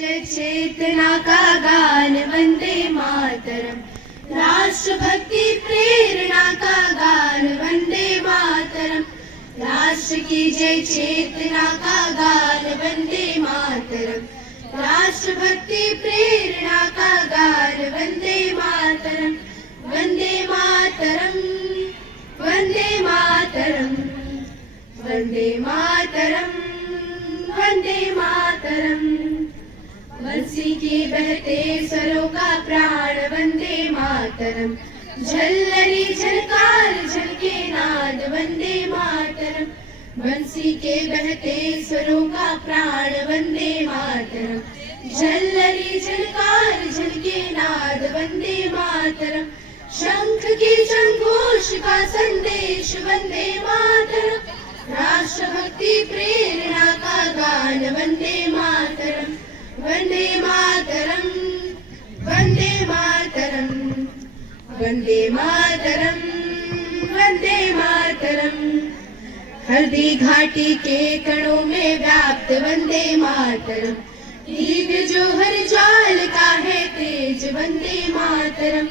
जय चेतना का गान वंदे मातरम, राष्ट्रभक्ति प्रेरणा का गान वंदे मातरम, राष्ट्र की जय चेतना का गान वंदे मातरम, राष्ट्रभक्ति प्रेरणा का गान वंदे मातरम, वंदे मातरम, वंदे मातरम, वंदे मातरम, वंदे मातरम। बंसी के बहते स्वरों का प्राण वंदे मातरम, झल्लरी झलकार झलके नाद वंदे मातरम, बंसी के बहते स्वरों का प्राण वंदे मातरम, झल्लरी झलकार झलके नाद वंदे मातरम, शंख के संघोष का संदेश वंदे मातरम, राष्ट्रभक्ति प्रेरणा का गान वंदे मातरम, वंदे मातरम, वंदे मातरम, वंदे मातरम, वंदे मातरम। हल्दी घाटी के कणों में व्याप्त वंदे मातरम, दिव्य जोहर ज्वाल का है तेज वंदे मातरम,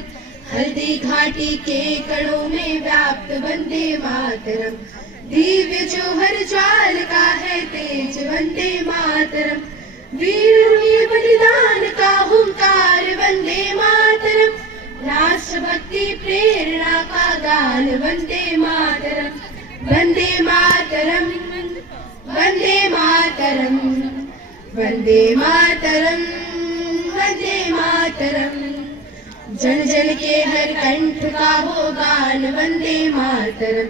हल्दी घाटी के कणों में व्याप्त वंदे मातरम, दिव्य जोहर ज्वाल का है तेज वंदे मातरम, वीरों के बलिदान का हुंकार वंदे मातरम, राष्ट्रभक्ति प्रेरणा का गान वंदे मातरम, वंदे मातरम, वंदे मातरम, वंदे मातरम, वंदे मातरम। जन जन के हर कंठ का हो गान वंदे मातरम,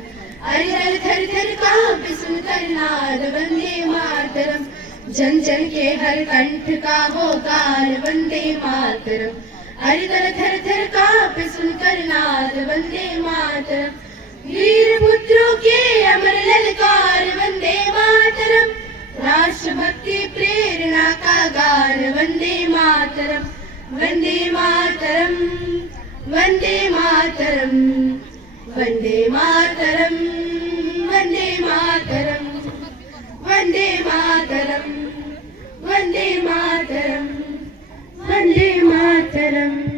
अरे थर थर कांपे सुनकर नाद वंदे मातरम, जन जन के हर कंठ का हो गान वंदे मातरम, अरे थर थर कांपे सुनकर नाद वंदे मातरम, वीर पुत्रों के अमर ललकार वंदे मातरम, राष्ट्रभक्ति प्रेरणा का गान वंदे मातरम, वंदे मातरम, वंदे मातरम, वंदे मातरम, वंदे मातरम, वंदे मातरम, वंदे मातरम, वंदे मातरम।